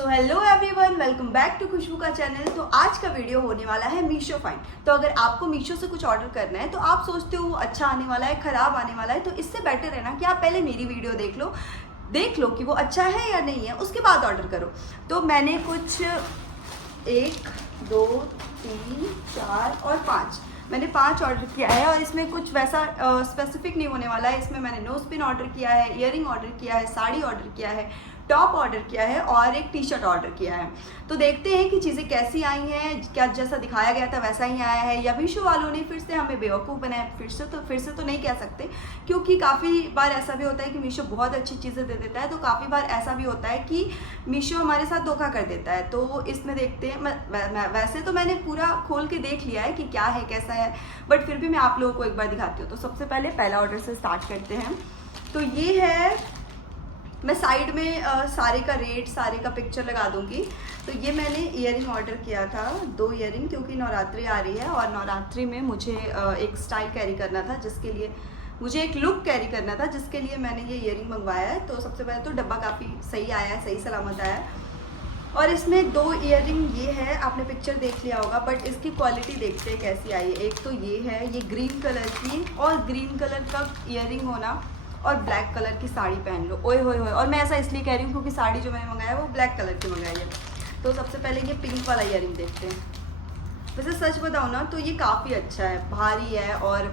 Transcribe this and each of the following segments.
So hello everyone, welcome back to Khushboo का channel. तो आज का वीडियो होने वाला है मीशो फाइंड। तो अगर आपको मीशो से कुछ ऑर्डर करना है तो आप सोचते हो अच्छा आने वाला है, खराब आने वाला है, तो इससे बेटर है ना कि आप पहले मेरी वीडियो देख लो कि वो अच्छा है या नहीं है, उसके बाद ऑर्डर करो। तो मैंने कुछ 1 2 3 4 और 5 मैंने 5 ऑर्डर किया है और इसमें कुछ वैसा स्पेसिफिक नहीं होने वाला है। इसमें मैंने नोज पिन ऑर्डर किया है, इयरिंग ऑर्डर किया है, साड़ी ऑर्डर किया है, टॉप ऑर्डर किया है और एक टी शर्ट ऑर्डर किया है। तो देखते हैं कि चीज़ें कैसी आई हैं, क्या जैसा दिखाया गया था वैसा ही आया है या मीशो वालों ने फिर से हमें बेवकूफ़ बनाया। फिर से तो नहीं कह सकते, क्योंकि काफ़ी बार ऐसा भी होता है कि मीशो बहुत अच्छी चीज़ें दे देता है, तो काफ़ी बार ऐसा भी होता है कि मीशो हमारे साथ धोखा कर देता है। तो इसमें देखते हैं। वैसे तो मैंने पूरा खोल के देख लिया है कि क्या है कैसा है, बट फिर भी मैं आप लोगों को एक बार दिखाती हूँ। तो सबसे पहले पहला ऑर्डर से स्टार्ट करते हैं। तो ये है, मैं साइड में सारे का रेट, सारे का पिक्चर लगा दूंगी। तो ये मैंने इयरिंग ऑर्डर किया था, 2 इयरिंग, क्योंकि नवरात्रि आ रही है और नवरात्रि में मुझे एक स्टाइल कैरी करना था, जिसके लिए मुझे एक लुक कैरी करना था, जिसके लिए मैंने ये इयरिंग मंगवाया है। तो सबसे पहले तो डब्बा काफ़ी सही आया है, सही सलामत आया है। और इसमें 2 इयरिंग ये है, आपने पिक्चर देख लिया होगा, बट इसकी क्वालिटी देखते हैं कैसी आई है। एक तो ये है, ये ग्रीन कलर की, और ग्रीन कलर का इयरिंग होना और ब्लैक कलर की साड़ी पहन लो, ओए होए होए। और मैं ऐसा इसलिए कह रही हूँ क्योंकि साड़ी जो मैंने मंगाया है वो ब्लैक कलर की मंगाई है। तो सबसे पहले ये पिंक वाला इयरिंग देखते हैं। वैसे सच बताऊँ ना तो ये काफ़ी अच्छा है, भारी है और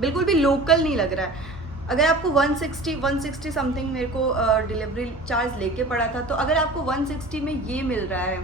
बिल्कुल भी लोकल नहीं लग रहा है। अगर आपको 160 समथिंग मेरे को डिलीवरी चार्ज लेके पड़ा था, तो अगर आपको 160 में ये मिल रहा है,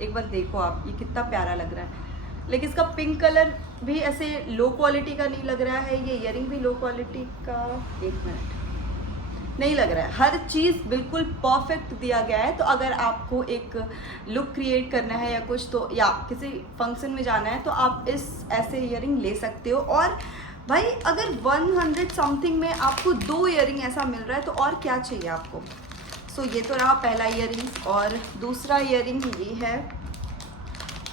एक बार देखो आप, ये कितना प्यारा लग रहा है। लेकिन इसका पिंक कलर भी ऐसे लो क्वालिटी का नहीं लग रहा है, ये इयरिंग भी लो क्वालिटी का, 1 मिनट, नहीं लग रहा है। हर चीज़ बिल्कुल परफेक्ट दिया गया है। तो अगर आपको एक लुक क्रिएट करना है या कुछ, तो या किसी फंक्शन में जाना है, तो आप इस ऐसे इयरिंग ले सकते हो। और भाई अगर 100 समथिंग में आपको 2 इयरिंग ऐसा मिल रहा है तो और क्या चाहिए आपको। सो ये तो रहा पहला इयरिंग। और दूसरा इयरिंग ये है,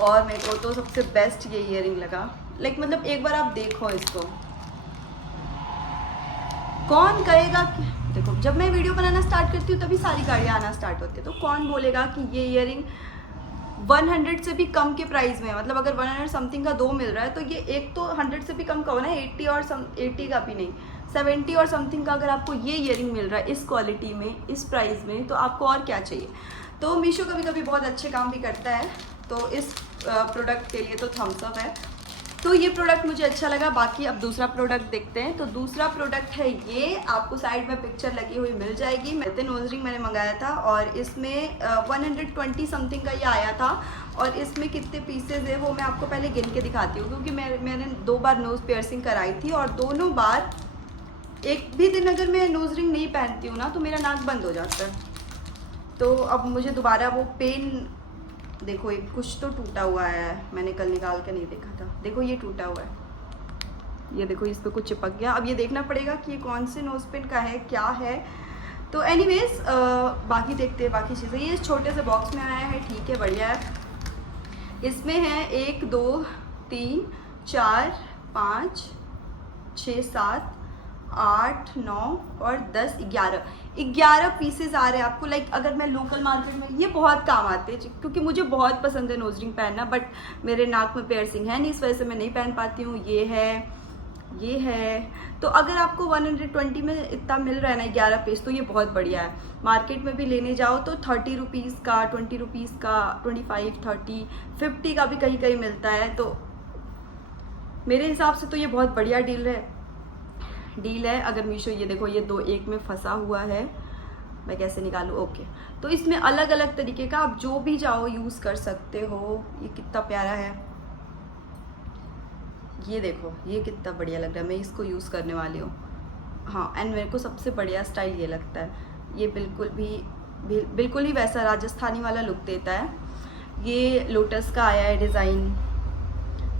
और मेरे को तो सबसे बेस्ट ये इयरिंग लगा। मतलब एक बार आप देखो इसको, कौन कहेगा कि, देखो जब मैं वीडियो बनाना स्टार्ट करती हूँ तभी सारी गाड़ियाँ आना स्टार्ट होती है। तो कौन बोलेगा कि ये इयरिंग 100 से भी कम के प्राइस में, मतलब अगर 100 समथिंग का 2 मिल रहा है, तो ये एक तो 100 से भी कम का हो ना, 80 और 80 का भी नहीं, 70 और समथिंग का अगर आपको ये इयरिंग मिल रहा है इस क्वालिटी में, इस प्राइस में, तो आपको और क्या चाहिए। तो मीशो कभी कभी बहुत अच्छे काम भी करता है। तो इस प्रोडक्ट के लिए तो थम्स अप है। तो ये प्रोडक्ट मुझे अच्छा लगा। बाकी अब दूसरा प्रोडक्ट देखते हैं। तो दूसरा प्रोडक्ट है ये, आपको साइड में पिक्चर लगी हुई मिल जाएगी। नोज रिंग मैंने मंगाया था और इसमें 120 समथिंग का ये आया था। और इसमें कितने पीसेज है वो मैं आपको पहले गिन के दिखाती हूँ, क्योंकि मैंने 2 बार नोज़ पियर्सिंग कराई थी और दोनों बार एक भी दिन अगर मैं नोज रिंग नहीं पहनती हूँ ना तो मेरा नाक बंद हो जाता है। तो अब मुझे दोबारा वो पेन, देखो एक कुछ तो टूटा हुआ है, मैंने कल निकाल के नहीं देखा था। देखो ये टूटा हुआ है, ये देखो इस पे कुछ चिपक गया। अब ये देखना पड़ेगा कि ये कौन से नोज पिन का है, क्या है। तो एनीवेज बाकी देखते हैं बाकी चीज़ें। ये छोटे से बॉक्स में आया है, ठीक है, बढ़िया है। इसमें है 1 2 3 4 5 6 7 8 9 और 10 11 पीसेज आ रहे हैं आपको। अगर मैं लोकल मार्केट में, ये बहुत काम आते हैं क्योंकि मुझे बहुत पसंद है नोज रिंग पहनना, बट मेरे नाक में पियर्सिंग है नहीं, इस वजह से मैं नहीं पहन पाती हूँ। ये है। तो अगर आपको 120 में इतना मिल रहा है ना 11 पीस, तो ये बहुत बढ़िया है। मार्केट में भी लेने जाओ तो 30 रुपीज़ का, 20 रुपीज़ का, 25 30 50 का भी कहीं कहीं मिलता है। तो मेरे हिसाब से तो ये बहुत बढ़िया डील है। अगर मीशो, ये देखो ये 2 एक में फंसा हुआ है, मैं कैसे निकालूँ, ओके। तो इसमें अलग अलग तरीके का आप जो भी चाहो यूज़ कर सकते हो। ये कितना प्यारा है, ये देखो ये कितना बढ़िया लग रहा है, मैं इसको यूज़ करने वाली हूँ। हाँ, एंड मेरे को सबसे बढ़िया स्टाइल ये लगता है। ये बिल्कुल ही वैसा राजस्थानी वाला लुक देता है। ये लोटस का आया है डिज़ाइन,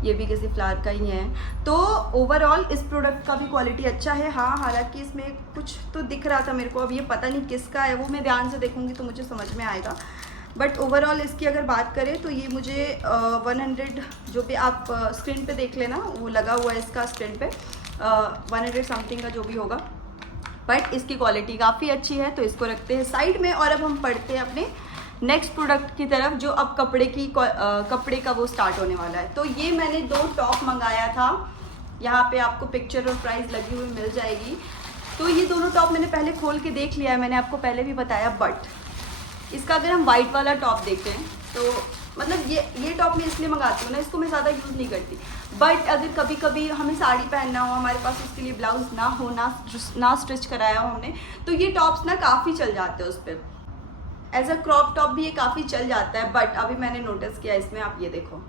ये भी किसी फ्लावर का ही है। तो ओवरऑल इस प्रोडक्ट का भी क्वालिटी अच्छा है। हाँ, हालांकि इसमें कुछ तो दिख रहा था मेरे को, अब ये पता नहीं किसका है, वो मैं ध्यान से देखूंगी तो मुझे समझ में आएगा। बट ओवरऑल इसकी अगर बात करें तो ये मुझे 100, जो भी आप स्क्रीन पे देख लेना, वो लगा हुआ है इसका स्क्रीन पे, 100 समथिंग का जो भी होगा, बट इसकी क्वालिटी काफ़ी अच्छी है। तो इसको रखते हैं साइड में और अब हम पढ़ते हैं अपने नेक्स्ट प्रोडक्ट की तरफ, जो अब कपड़े का वो स्टार्ट होने वाला है। तो ये मैंने 2 टॉप मंगाया था, यहाँ पे आपको पिक्चर और प्राइस लगी हुई मिल जाएगी। तो ये दोनों टॉप मैंने पहले खोल के देख लिया है, मैंने आपको पहले भी बताया। बट इसका अगर हम वाइट वाला टॉप देखें तो मतलब ये टॉप मैं इसलिए मंगाती हूँ ना, इसको मैं ज़्यादा यूज़ नहीं करती। बट अगर कभी कभी हमें साड़ी पहनना हो, हमारे पास उसके लिए ब्लाउज ना हो, ना स्टिच कराया हो हमने, तो ये टॉप्स ना काफ़ी चल जाते हैं उस पर। एज अ क्रॉप टॉप भी ये काफ़ी चल जाता है। बट अभी मैंने नोटिस किया इसमें, आप ये देखो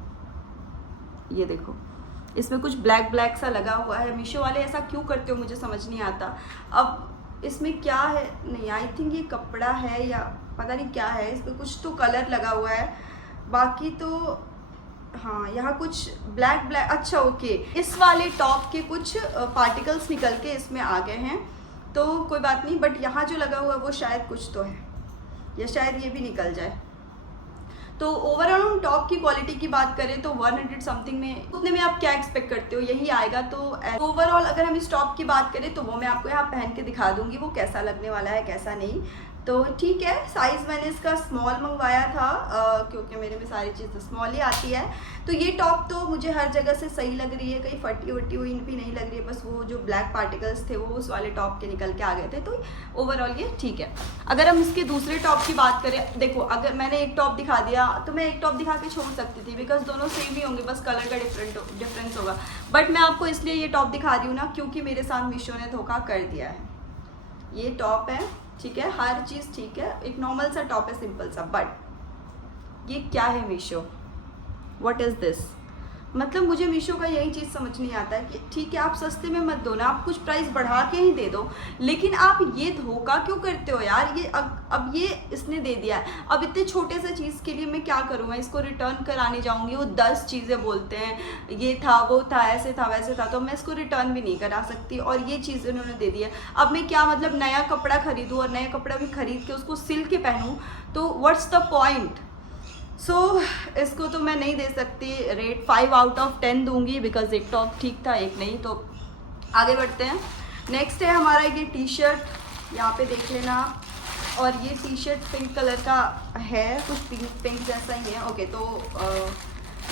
इसमें कुछ ब्लैक ब्लैक सा लगा हुआ है। मीशो वाले ऐसा क्यों करते हो मुझे समझ नहीं आता। अब इसमें क्या है, नहीं आई थिंक ये कपड़ा है या पता नहीं क्या है, इस पर कुछ तो कलर लगा हुआ है, बाकी तो हाँ यहाँ कुछ ब्लैक। अच्छा ओके, इस वाले टॉप के कुछ पार्टिकल्स निकल के इसमें आ गए हैं, तो कोई बात नहीं। बट यहाँ जो लगा हुआ है वो शायद कुछ तो है, या शायद ये भी निकल जाए। तो ओवरऑल हम टॉप की क्वालिटी की बात करें तो 100 समथिंग में, उतने में आप क्या एक्सपेक्ट करते हो, यही आएगा। तो ओवरऑल अगर हम इस टॉप की बात करें तो वो मैं आपको यहाँ पहन के दिखा दूंगी, वो कैसा लगने वाला है कैसा नहीं। तो ठीक है, साइज़ मैंने इसका स्मॉल मंगवाया था क्योंकि मेरे में सारी चीज़ें स्मॉल ही आती है। तो ये टॉप तो मुझे हर जगह से सही लग रही है, कहीं फटी वटी हुई भी नहीं लग रही है, बस वो जो ब्लैक पार्टिकल्स थे वो उस वाले टॉप के निकल के आ गए थे। तो ओवरऑल ये ठीक है। अगर हम इसके दूसरे टॉप की बात करें, देखो अगर मैंने एक टॉप दिखा दिया तो मैं एक टॉप दिखा के छोड़ सकती थी, बिकॉज दोनों सेम ही होंगे, बस कलर का डिफरेंस होगा। बट मैं आपको इसलिए ये टॉप दिखा रही हूँ ना, क्योंकि मेरे साथ मीशो ने धोखा कर दिया है। ये टॉप है, ठीक है, हर चीज़ ठीक है, एक नॉर्मल सा टॉप है, सिंपल सा। बट ये क्या है मीशो, व्हाट इज़ दिस? मतलब मुझे मीशो का यही चीज़ समझ नहीं आता है कि ठीक है आप सस्ते में मत दो ना, आप कुछ प्राइस बढ़ा के ही दे दो, लेकिन आप ये धोखा क्यों करते हो यार। ये अब ये इसने दे दिया है, अब इतने छोटे से चीज़ के लिए मैं क्या करूँ, मैं इसको रिटर्न कराने जाऊँगी, वो 10 चीज़ें बोलते हैं, ये था वो था ऐसे था वैसे था, तो मैं इसको रिटर्न भी नहीं करा सकती। और ये चीज़ उन्होंने दे दी है। अब मैं क्या मतलब नया कपड़ा खरीदूँ और नया कपड़ा भी खरीद के उसको सिल के पहनूँ, तो व्हाट्स द पॉइंट। सो इसको तो मैं नहीं दे सकती, रेट 5 आउट ऑफ 10 दूंगी, बिकॉज एक टॉप ठीक था एक नहीं। तो आगे बढ़ते हैं। नेक्स्ट है हमारा ये टी शर्ट, यहाँ पे देख लेना। और ये टी शर्ट पिंक कलर का है, कुछ पिंक जैसा ही है। ओके, तो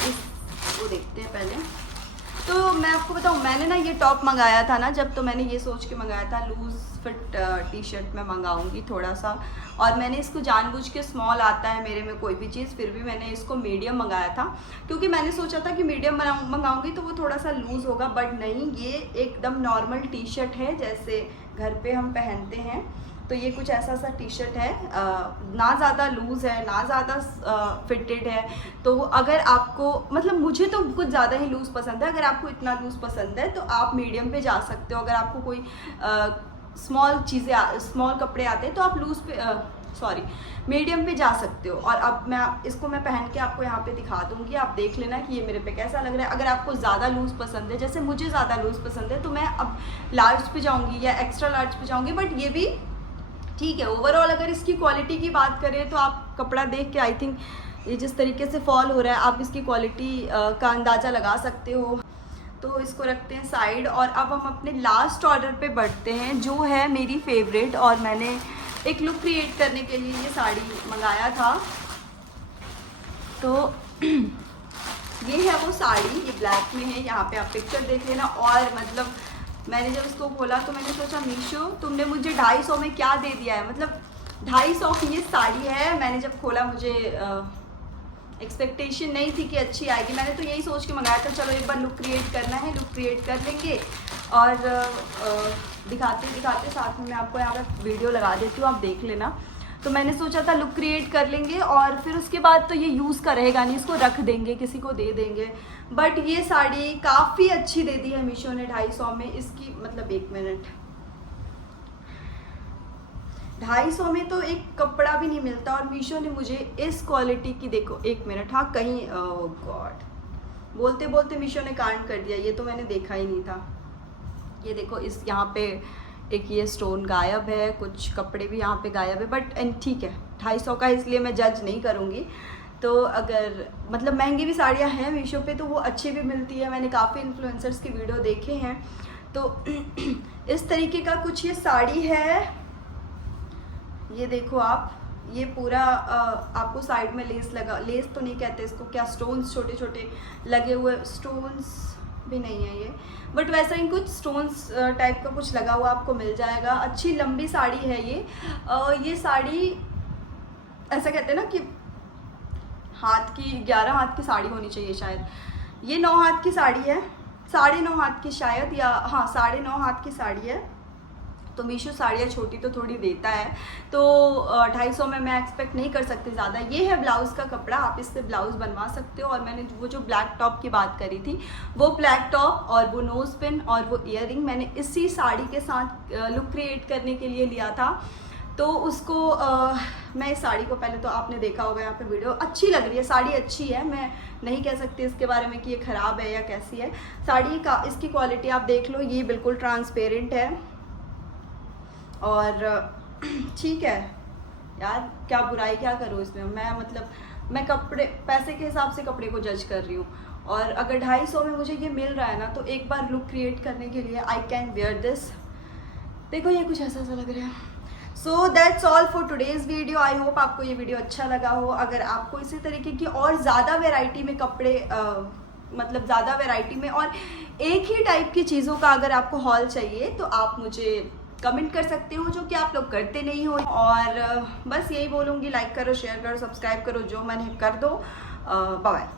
इसको देखते हैं पहले। तो मैं आपको बताऊँ, मैंने ना ये टॉप मंगाया था ना जब, तो मैंने ये सोच के मंगाया था लूज़ फिट टी शर्ट मैं मंगाऊंगी थोड़ा सा, और मैंने इसको जानबूझ के स्मॉल आता है मेरे में कोई भी चीज़, फिर भी मैंने इसको मीडियम मंगाया था, क्योंकि मैंने सोचा था कि मीडियम मंगाऊंगी तो वो थोड़ा सा लूज़ होगा। बट नहीं, ये एकदम नॉर्मल टी शर्ट है जैसे घर पे हम पहनते हैं। तो ये कुछ ऐसा सा टी शर्ट है, ना ज़्यादा लूज़ है ना ज़्यादा फिटेड है। तो अगर आपको मतलब, मुझे तो कुछ ज़्यादा ही लूज़ पसंद है, अगर आपको इतना लूज़ पसंद है तो आप मीडियम पे जा सकते हो। अगर आपको कोई स्मॉल कपड़े आते हैं तो आप मीडियम पे जा सकते हो। और अब इसको मैं पहन के आपको यहाँ पे दिखा दूँगी, आप देख लेना कि ये मेरे पे कैसा लग रहा है। अगर आपको ज़्यादा लूज़ पसंद है, जैसे मुझे ज़्यादा लूज़ पसंद है, तो मैं अब लार्ज पे जाऊँगी या एक्स्ट्रा लार्ज पे जाऊँगी। बट ये भी ठीक है। ओवरऑल अगर इसकी क्वालिटी की बात करें तो आप कपड़ा देख के आई थिंक ये जिस तरीके से फॉल हो रहा है, आप इसकी क्वालिटी का अंदाज़ा लगा सकते हो। तो इसको रखते हैं साइड, और अब हम अपने लास्ट ऑर्डर पे बढ़ते हैं, जो है मेरी फेवरेट। और मैंने एक लुक क्रिएट करने के लिए ये साड़ी मंगाया था। तो ये है वो साड़ी, ये ब्लैक में है, यहाँ पे आप पिक्चर देख लेना। और मतलब मैंने जब इसको खोला तो मैंने सोचा मीशो तुमने मुझे 250 में क्या दे दिया है, मतलब 250 की ये साड़ी है। मैंने जब खोला मुझे एक्सपेक्टेशन नहीं थी कि अच्छी आएगी, मैंने तो यही सोच के मंगाया था चलो एक बार लुक क्रिएट करना है, लुक क्रिएट कर लेंगे। और दिखाते दिखाते साथ में मैं आपको यहाँ पे वीडियो लगा देती हूँ, आप देख लेना। तो मैंने सोचा था लुक क्रिएट कर लेंगे और फिर उसके बाद तो ये यूज़ का रहेगा नहीं, इसको रख देंगे, किसी को दे देंगे। बट ये साड़ी काफ़ी अच्छी दे दी है मीशो ने 250 में। इसकी मतलब 1 मिनट, 250 में तो एक कपड़ा भी नहीं मिलता, और मीशो ने मुझे इस क्वालिटी की, देखो 1 मिनट, हाँ कहीं, ओह गॉड, बोलते बोलते मीशो ने कांड कर दिया, ये तो मैंने देखा ही नहीं था। ये देखो, इस यहाँ पे एक ये स्टोन गायब है, कुछ कपड़े भी यहाँ पे गायब है। बट ठीक है, 250 का इसलिए मैं जज नहीं करूँगी। तो अगर मतलब महंगी भी साड़ियाँ हैं मीशो पे तो वो अच्छी भी मिलती है, मैंने काफ़ी इन्फ्लुएंसर्स के वीडियो देखे हैं। तो इस तरीके का कुछ ये साड़ी है, ये देखो आप, ये पूरा आपको साइड में लेस लगा, लेस तो नहीं कहते इसको, क्या स्टोन्स छोटे छोटे लगे हुए, स्टोन्स भी नहीं है ये, बट वैसा ही कुछ स्टोन्स टाइप का कुछ लगा हुआ आपको मिल जाएगा। अच्छी लंबी साड़ी है ये साड़ी ऐसा कहते हैं ना कि हाथ की 11 हाथ की साड़ी होनी चाहिए शायद, ये 9 हाथ की साड़ी है, 9.5 हाथ की शायद, या हाँ 9.5 हाथ की साड़ी है। तो मीशो साड़ियाँ छोटी तो थोड़ी देता है, तो 250 में मैं एक्सपेक्ट नहीं कर सकती ज़्यादा। ये है ब्लाउज़ का कपड़ा, आप इससे ब्लाउज़ बनवा सकते हो। और मैंने वो जो ब्लैक टॉप की बात करी थी, वो ब्लैक टॉप और वो नोज़ पिन और वो ईयरिंग मैंने इसी साड़ी के साथ लुक क्रिएट करने के लिए लिया था। तो उसको मैं इस साड़ी को, पहले तो आपने देखा होगा यहाँ पे वीडियो, अच्छी लग रही है साड़ी, अच्छी है, मैं नहीं कह सकती इसके बारे में कि ये ख़राब है या कैसी है साड़ी का। इसकी क्वालिटी आप देख लो, ये बिल्कुल ट्रांसपेरेंट है और ठीक है यार, क्या बुराई क्या करूँ इसमें मैं, मतलब मैं कपड़े पैसे के हिसाब से कपड़े को जज कर रही हूँ। और अगर 250 में मुझे ये मिल रहा है ना, तो एक बार लुक क्रिएट करने के लिए आई कैन वेयर दिस। देखो ये कुछ ऐसा लग रहा है। So that's all for today's video. I hope आपको ये वीडियो अच्छा लगा हो। अगर आपको इसी तरीके की और ज़्यादा वेराइटी में कपड़े मतलब ज़्यादा वेराइटी में और एक ही टाइप की चीज़ों का अगर आपको हॉल चाहिए, तो आप मुझे कमेंट कर सकते हो, जो कि आप लोग करते नहीं हो। और बस यही बोलूँगी, लाइक करो, शेयर करो, सब्सक्राइब करो, जो मन है कर दो। Bye bye.